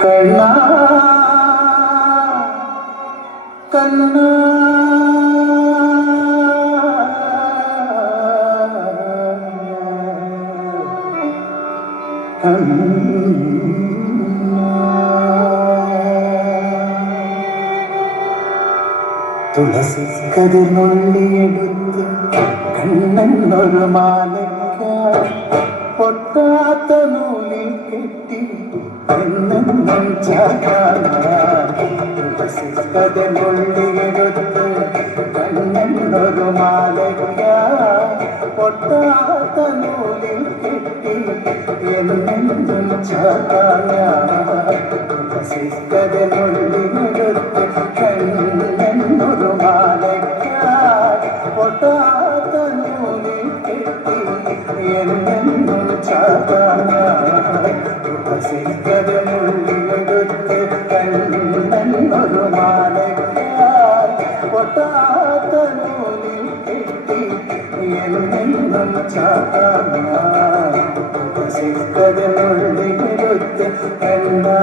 കണ്ണാ കണ്ണാ തുളസി കതിർന്നുള്ളിയെടുത്ത് കണ്ണെന്നൊരു മാലയ്ക്ക പൊട്ടാത്ത നൂലിൽ കെട്ടി എന്നെന്നും തുളസി കതിർന്നുള്ളിയെടുത്ത് കണ്ണെന്നൊരു മാലയ്ക്ക പൊട്ടാത്ത നൂലിൽ കെട്ടി എന്നെന്നും തുളസി കതിർന്നുള്ളിയെടുത്ത് കണ്ണെന്നൊരു മാലയ്ക്ക പൊട്ടാത്ത നൂലിൽ കെട്ടി എന്നെന്നും തുളസി കതിർന്നുള്ളിയെടുത്ത് കണ്ണെന്നൊരു മാലയ്ക്ക പൊട്ടാത്ത നൂലിൽ കെട്ടി എന്നെന്നും തുളസി കതിർന്നുള്ളിയെടുത്ത് കണ്ണാ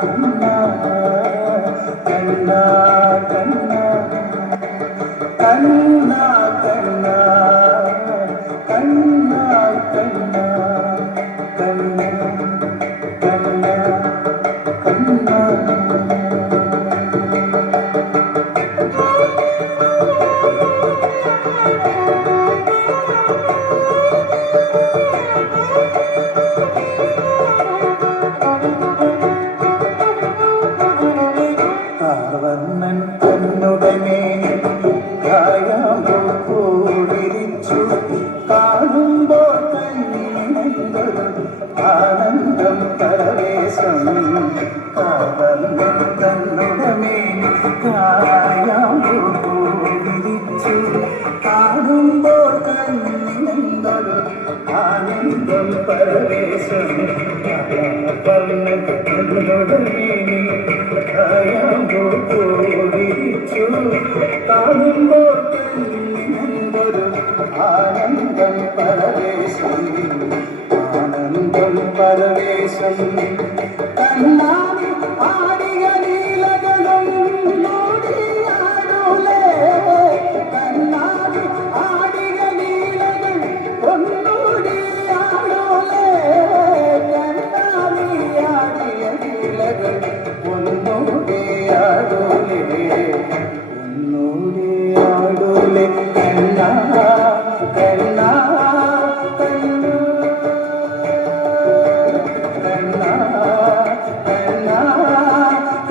കണ്ണാ കണ്ണാ കണ്ണാ കണ്ണാ കണ്ണാ കണ്ണാ കണ്ണാ കണ്ണാ കണ്ണാ കാർവർണ്ണൻ തന്നുടമേ കായാമ്പൂരിച്ചു കാണുമ്പോൾ കണ്ണിനെന്തൊരു ആനന്ദം പരവേശം കാർവർണ്ണൻ തന്നുടമേ കായാമ്പൂരിച്ചു കാണുമ്പോൾ കണ്ണിനെന്തൊരു ആനന്ദം പരവേശം കാർവർണ്ണൻ തന്നുടമേ ിച്ചു കാണുമ്പോൾ കണ്ണിനെന്തൊരു ആനന്ദം പരവേശം ആനന്ദം പരവേശം കണ്ണാടി ആടിയ നീലകളും നോടിയാടൂലേ കണ്ണാടി ആടിയ നീലകൾ ഒന്നോടിയാടൂലേ കണ്ണാടി ആടിയ നീലകൾ ഒന്നോടിയാടൂലേ കണ്ണാ കണ്ണാ കണ്ണാ കണ്ണാ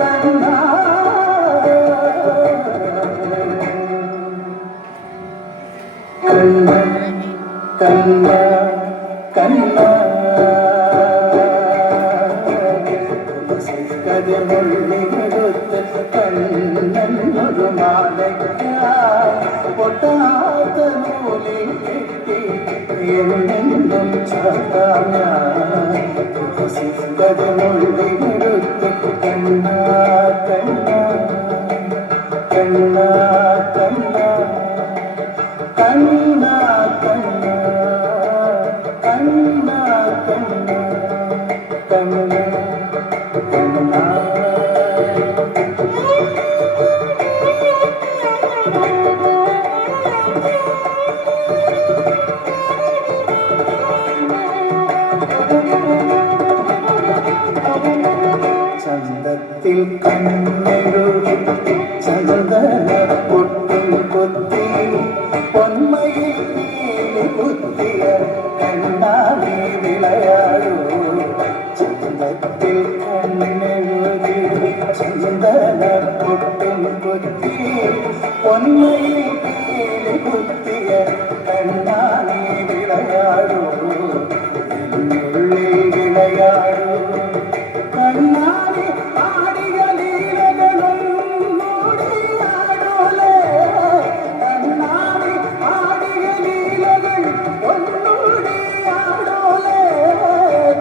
കണ്ണാ കണ്ണാ കണ്ണാ കണ്ണാ കണ്ണാ കതിർന്നുള്ളിയെടുത്ത് കണ്ണെന്നൊരു മാലയ്ക്ക പൊട്ടാത്ത നൂലിൽ കെട്ടി എന്നെന്നും കതിർന്നുള്ളിയെടുത്ത് കണ്ണാ കണ്ണാ കണ്ണാ കണ്ണാ കണ്ണാ കണ്ണാ കണ്ണാ കണ്ണാ കണ്ണാ ചന്തത്തിൽ കണ്ണെഴുതി ചന്ദന പൊട്ടും കൊത്തി പൊന്മയിൽ നീലി കുത്തിയ കണ്ണാടി വിളയാടൂ ചന്തത്തിൽ കണ്ണെഴുതി ചന്ദന പൊട്ടും കൊത്തി പൊന്മയിൽ നീലി കുത്തിയ കണ്ണാടി വിളയാടൂ ഉള്ളിൽ വിളയാടൂ കണ്ണാടി ആടിയ ലീലകളും നോടിയാടൂലേ കണ്ണാടി ആടിയ ലീലകൾ ഒന്നോടിയാടൂലേ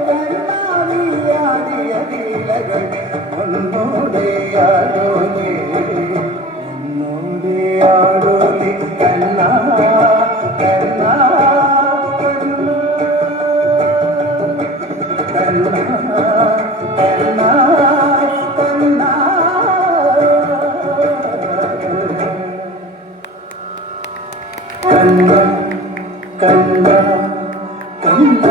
കണ്ണാടി ആടിയ ലീലകൾ ഒന്നോടിയാടൂലേ ഒന്നോടിയാടൂലേ കണ്ണാ കണ്ണാ കണ്ണാ കണ്ണാ കണ്ണ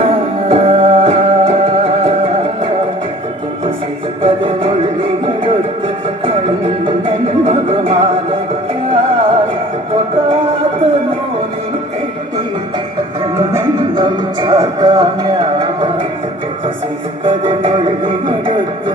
പതിനുള്ളിലെടുത്ത് കണ്ണൻ ബഹുമാനയ്ക്കായി പൊട്ടാത്ത നൂലിൽ കെട്ടി എന്നെന്നും ചാത്താൻ ഞാൻ പതിനുള്ളിലെടുത്ത്